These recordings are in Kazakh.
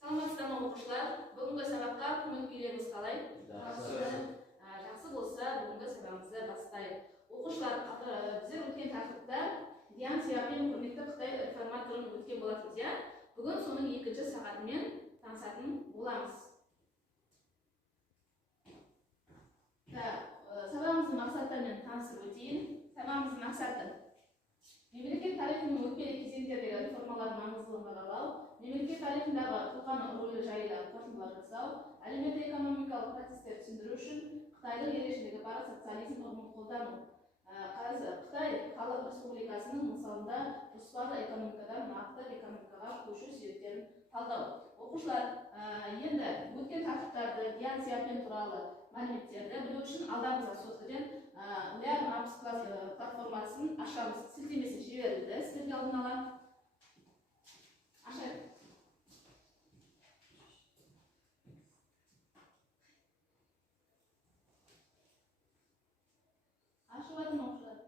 Саламатсыздар ма оқушылар? Бүгінгі сабаққа көңіл-күйлеріңіз қалай? Жақсы болса, бүгінгі сабағымызды бастайық. Оқушылар, біздер өткен тақырыпта Диан Сияпен көрнекті Қытай реформаторын өткен болатынбыз, иә? Бүгін соның екінші сағатымен танысатын боламыз. Сабағымыздың мақсаттарымен танысып өтейін. Сабағымыздың мақсаты мемлекет тарихының өтпелі кезеңдердегі реформалардың маңыздылығын бағалау, мемлекет тарихындағы тұлғаның рөлі жайында қорытындылар жасау, әлеуметтік-экономикалық процестерді түсіндіру үшін Қытайдың ережелігі бар социализм ұғымын қолдану. Қытай Халық Республикасының мысалында жоспарлы экономикадан нақты экономикаға көшу себептерін талдау. Оқушылар, енді өткен тақырыптарды Диан Сияпен туралы мәліметтерді білу үшін алдымызға создырген Learn Apps платформасын ашамыз. Сілтемесі жіберілді сіздерге алдын ала. Ашайық. Ашып жатыр ма оқушылар?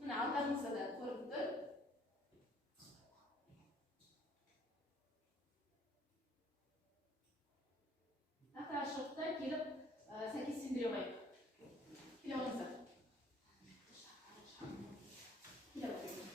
Міне алдарыңызда да көріп тұр. Ашықта келіп сәйкестендіре қойып. Келе қойыңыздар. Келе қойыңыздар.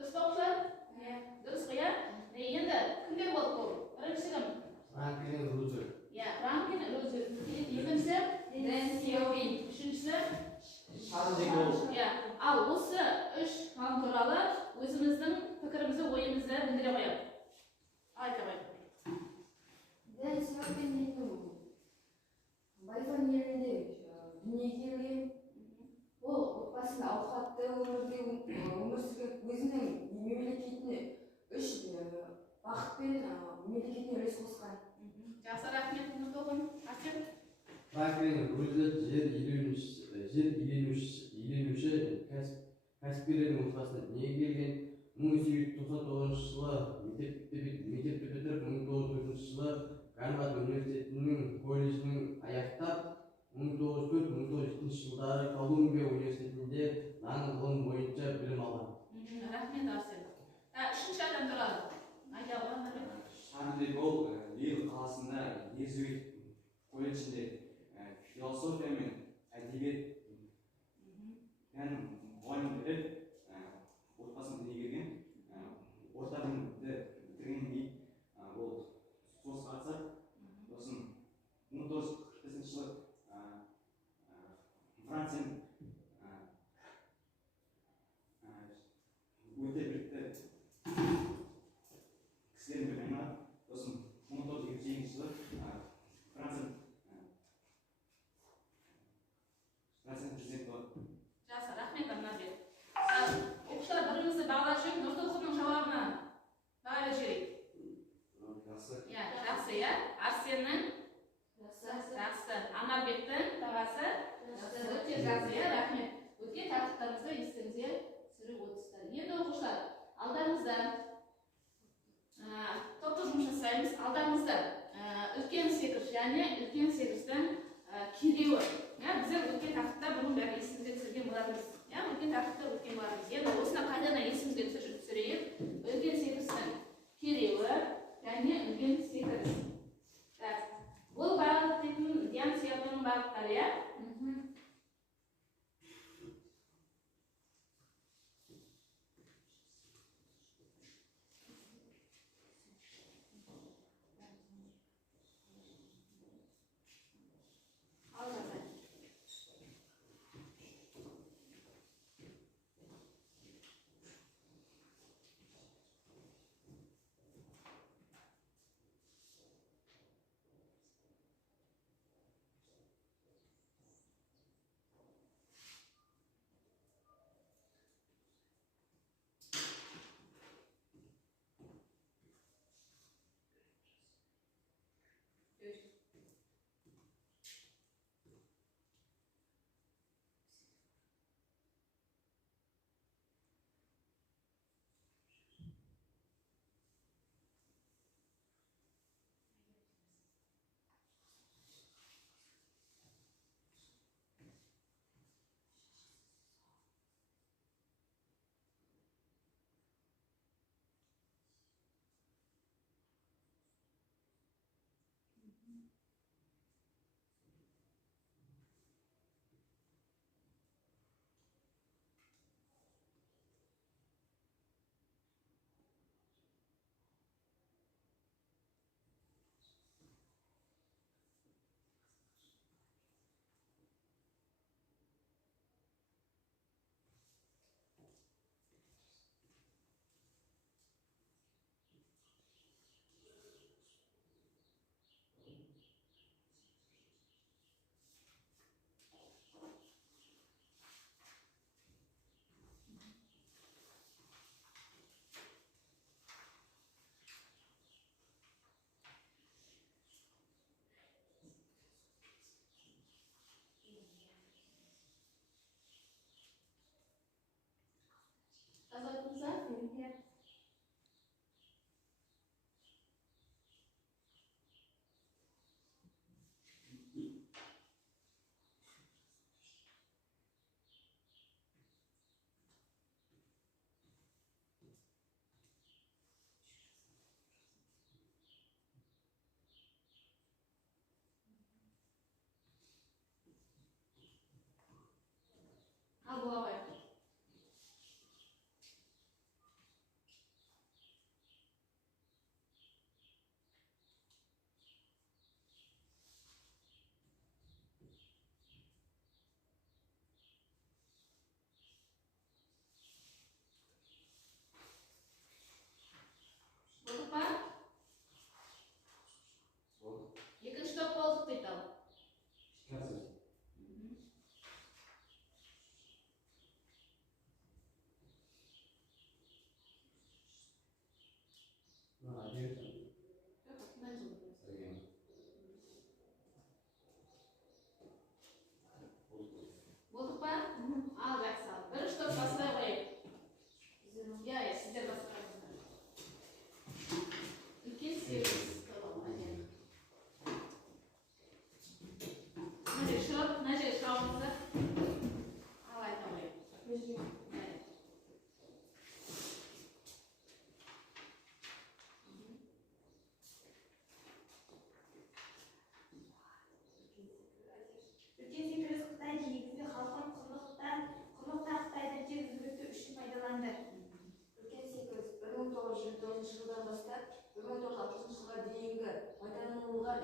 Дұрыс па оқушылар? Дұрыс қой, иә? Енді кімдер болды бұл? Біріншісі кім? Франклин Рузвельт. Франклин Рузвельт. Екіншісі Дэн Сяопин. Үшіншісі Шарль де Голль. Ал осы үш ғалым туралы өзіміздің пікірімізді, ойымызды білдіре қояйық. Айта қояйық. Дэн Сяопин Байфан елінде дүниеге келген. Ол отбасында ауқатты өмір сүрген, өзінің мемлекетіне бақыт пен мемлекетіне үлес қосқан. Жақсы, рахмет, ұмыт оқын. Арсен. Франклин Рузвельт жер иеленуші кәсіпкерлердің отбасына дүниеге келген. 1899 жылы мектепті бітіріп, 1904 жылы Гарвард университетінің колледжінің аяқтап, 1904-1907 жылдары Колумбия университетінде заң ғылым бойынша білім алған. Рахмет, Арсен. Үшінші адам туралы. Айта қойыңдар. Шарль де Голль Лиль қаласында Иезуит колледжінде философия мен әдебиет пәнін мұғалім беріп, отбасын дүниеге келген. Орта білімді бітіргеннен кейін ол соғысқа қатысып, сосын 1945 жылы Францияның өте білікті кісілердің біріне айналып, сосын 1927 жылы Францияның президенті болады. Жақсы, рахмет, Аннабек. Оқушылар, бірімізді бағалап жүріп, Нұртұлқынның жауабынан бағалап жіберейік. Жақсы. Жақсы, иә? Арсеннің? Жақсы. Аннабектің бағасы? Өте жақсы, иә? Рахмет. Өткен тақырыптарымызды естеріңізге түсіріп отырсыздар. Енді оқушылар, алдарыңызда топты жұмыс жасаймыз. Алдарыңызда үлкен секіріш, яғни үлкен секіріштің кереуі. Біздер өткен тақырыпта бұның бәрі есімізге түсірген болатынбыз. Үлкен тақырыпта өткен болатынбыз. Енді осыны қайдана есімізге түсірейік. Үлкен секіріштің кереуі, яғни үлкен секіріш. Бұл бағыт дейтін Диан Сияпеннің бағыттары, иә?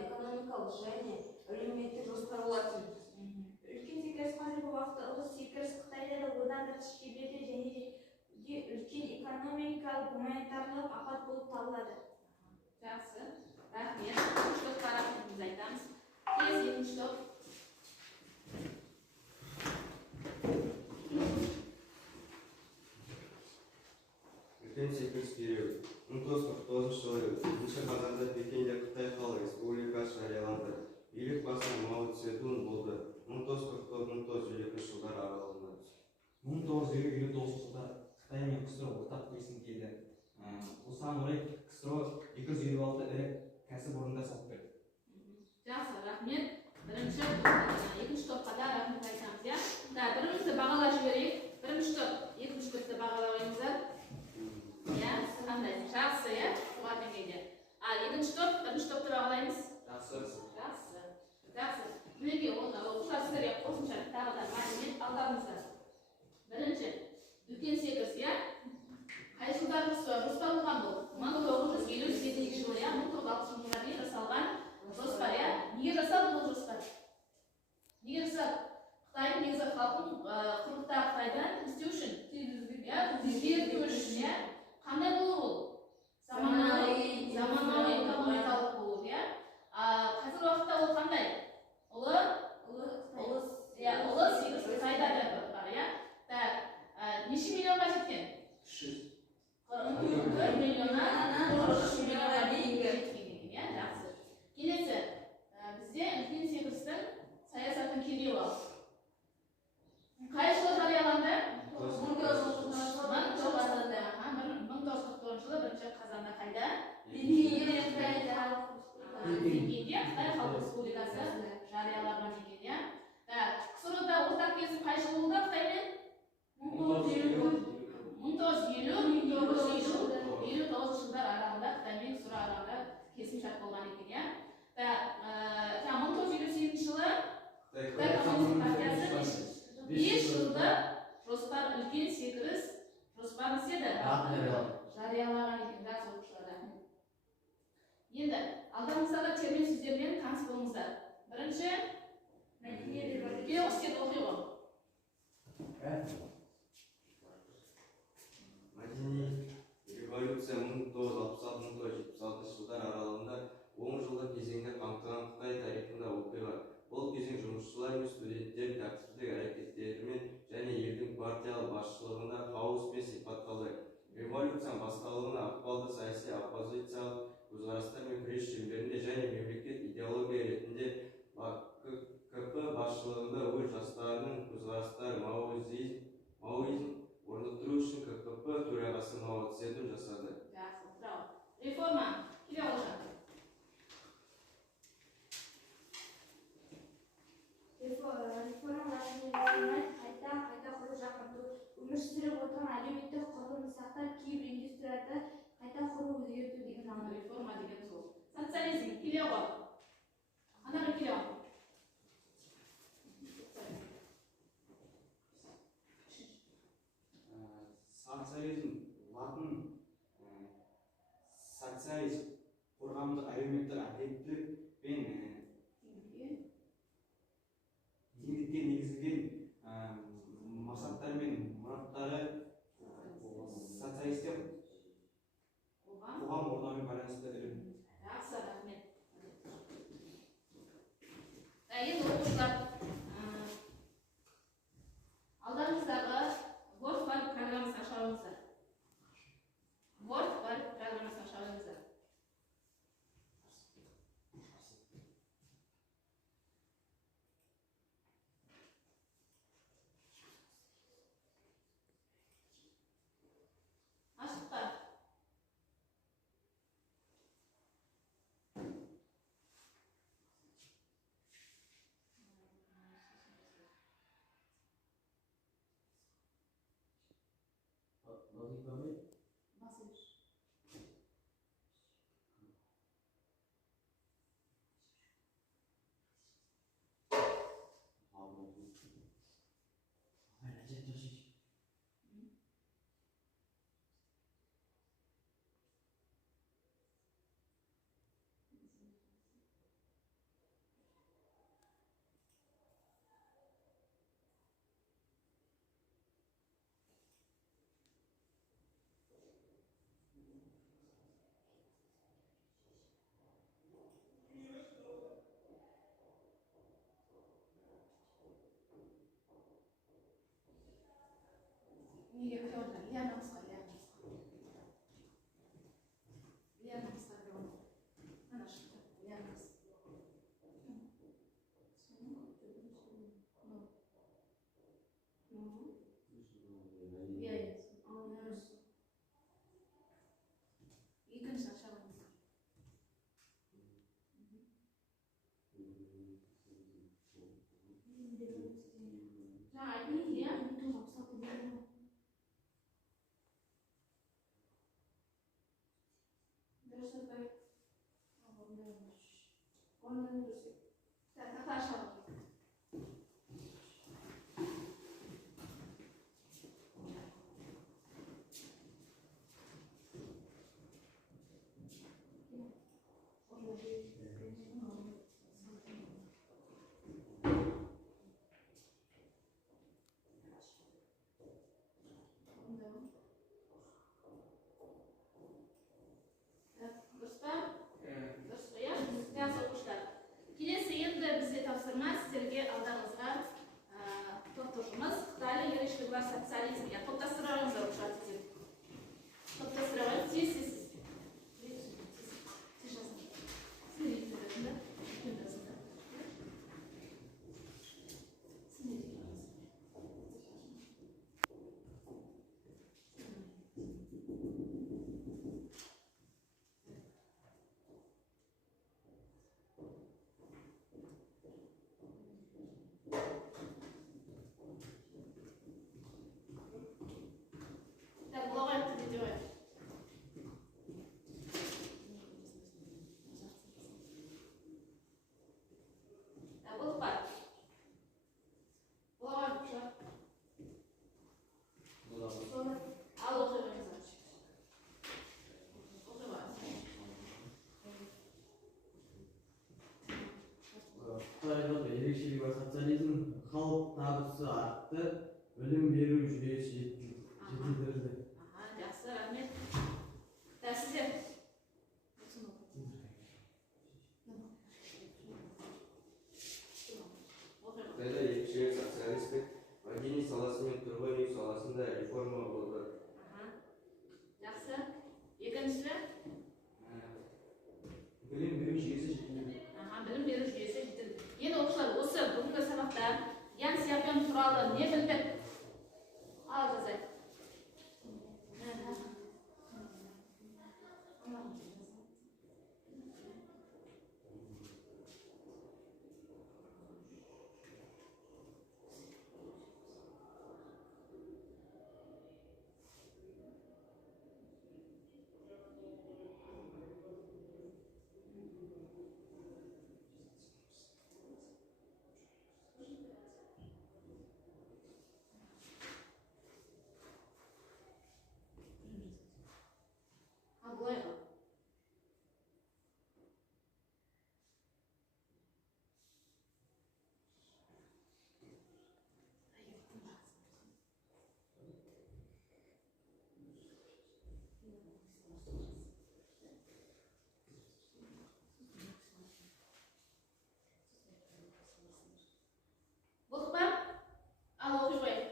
экономикалық және әлеуметтік жоспарлар жүргізді. Үлкен секіріс қазіргі уақытта ұлы секіріс Қытайда да одан да шеберде және де үлкен экономикалық гуманитарлық апат болып табылады. Жақсы. Рахмет. Екінші топқа рахметімізді айтамыз. Тез екінші топ. Үлкен секіріс период. 1949 жылы 1 қазанда Пекинде Қытай Халық Республикасы жарияланды. Билік басына Мао Цзедун болды. 1949-1952 жылдар аралығында. 1959 жылда Қытай мен КСР ортақ келісім келді. Осыған орай КСР 256 ірі кәсіпорындар салып берді. Жақсы, рахмет. Екінші топқа да рахмет айтамыз, иә? Бірімізді бағалап жіберейік. Бірінші топ, екінші топты бағалап ойыңыздар. Иә, қандай? Жақсы, иә? Туған деңгейде. Ал екінші топ, бірінші топты бағалаймыз. Жақсы. Жақсы. Мінекей, оқушылар сіздерге қосымша тағы да мәлімет алдарыңыздар. Бірінші, үлкен секіріс, иә? Қай жылдары жоспарланған бұл? 1958 жылы, иә? 1960 жылға дейін жасалған жоспар, иә? Неге жасалды бұл жоспар? Неге жасалды? Қытайдың негізі халқын құрлықтағы Қытайдан істеу үшін, зерттеу үшін, иә? Қандай болу ол? Заманауи экономикалық болу, иә? Қазір уақытта ол қандай? Ұлы секіріс Қытайда да бар, иә? Неше миллионға жеткен? 44 миллионнан 43 миллионға дейін жеткен, иә? Жақсы. Келесі, бізде үлкен секірістің саясатын кереуі ал. Қай жылы жарияланды? 1949 жылы 1 қазанда қайда? Пекинде Қытай Халық Республикасы жарияланған екен, иә? КСР-да ортақ келісім қай жылы болды Қытаймен? 1959 жылдар аралығында Қытай мен КСР аралығында келісімшарт болған екен, иә? 1958 жылы Қытай Коммунистік партиясы 5 жылда жоспар үлкен секіріс жоспарын істеді. Жариялаған екен, жақсы оқушылар. Енді алдымыздағы термин сөздермен таныс болыңыздар. Бірінші, университет оқи ғой. Мәдени революция 1966-1976 жылдар аралығында 10 жылдық кезеңде қамтыған Қытай тарихында оқиға. Бұл кезең жұмысшылар мен студенттер тәртіптік әрекеттерімен және елдің партиялық басшылығында хаоспен сипатталды. Революцияның басталуына ықпалды саяси оппозициялық көзқарастар мен күрес шеңберінде және мемлекет идеология ретінде КП басшылығында өз жастарының көзқарастары маоизм орнықтыру үшін КП төрағасы Мао Цзедун жасады. Жақсы, браво. Реформа, келе олжан. Реформалар қайта құру жаңғырту, өмір сүріп отырған әлеуметтік құрылымды сақтап, кейбір индустрияларды қайта құру өзгерту деген мағына. Реформа деген сол. Социализм, келе ғой. Анаға келе ғой. Социализм латын социалист қоғамдық әлеуметтік әділеттілік пен теңдікке негізделген мақсаттар мен мұраттары социалистер қоғам орнауымен байланысты ілім. Жақсы, рахмет. Енді оқушылар, алдарыңыздағы WordPad программасын аша алыңыздар. WordPad программасын аша алыңыздар. Ашықтар. Басылыш. неге кіре отыр? Лианамызға, Лианамызға кіре отыр. Ана шықты, Лианамыз. Екінші ашамыз. жаңа айтмайды, иә? Дұрыс айтпай. Онdan дұрыс. Тақта ашамыз. Келесі енді бізде тапсырма сіздерге алдыңызға топташымыз Қытайлы ерекшелігі бар социализмге топтастырарыңыздар ұқсат етеді. Топтастырауға тез. Қытайдағы ерекшелігі бар социализм халық табысы артты, білім беру жүйесі жетілдірілді. Жақсы, рахмет. Сіздер. Қытайда ерекшелік социалистік мәдени саласы мен тұрғын үй саласында реформа болды. Жақсы. Екіншісі? білім беру жүйесі жетілді. Білім беру жүйесі жетілді. Енді оқушылар, осы бүгінгі сабақта Ян Сяопин туралы не білдік? Ал жазайық. Былайға. Болдық па? Ал оқи қойық.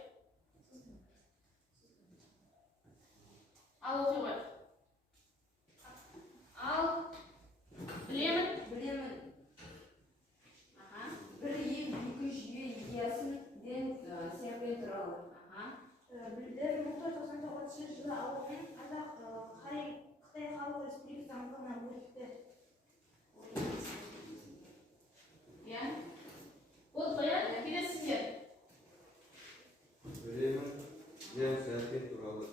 Ал оқи қойық. Ал білемін. Бір ел екі жүйе идеясын Дэн Сяопин туралы. Білдір 1999 жылы алынған қазақ Қытай Халық Республикасы заңдылығына өтті. Иә. Болды қоя, келесіздер. Білемін, Ян Сяопин туралы.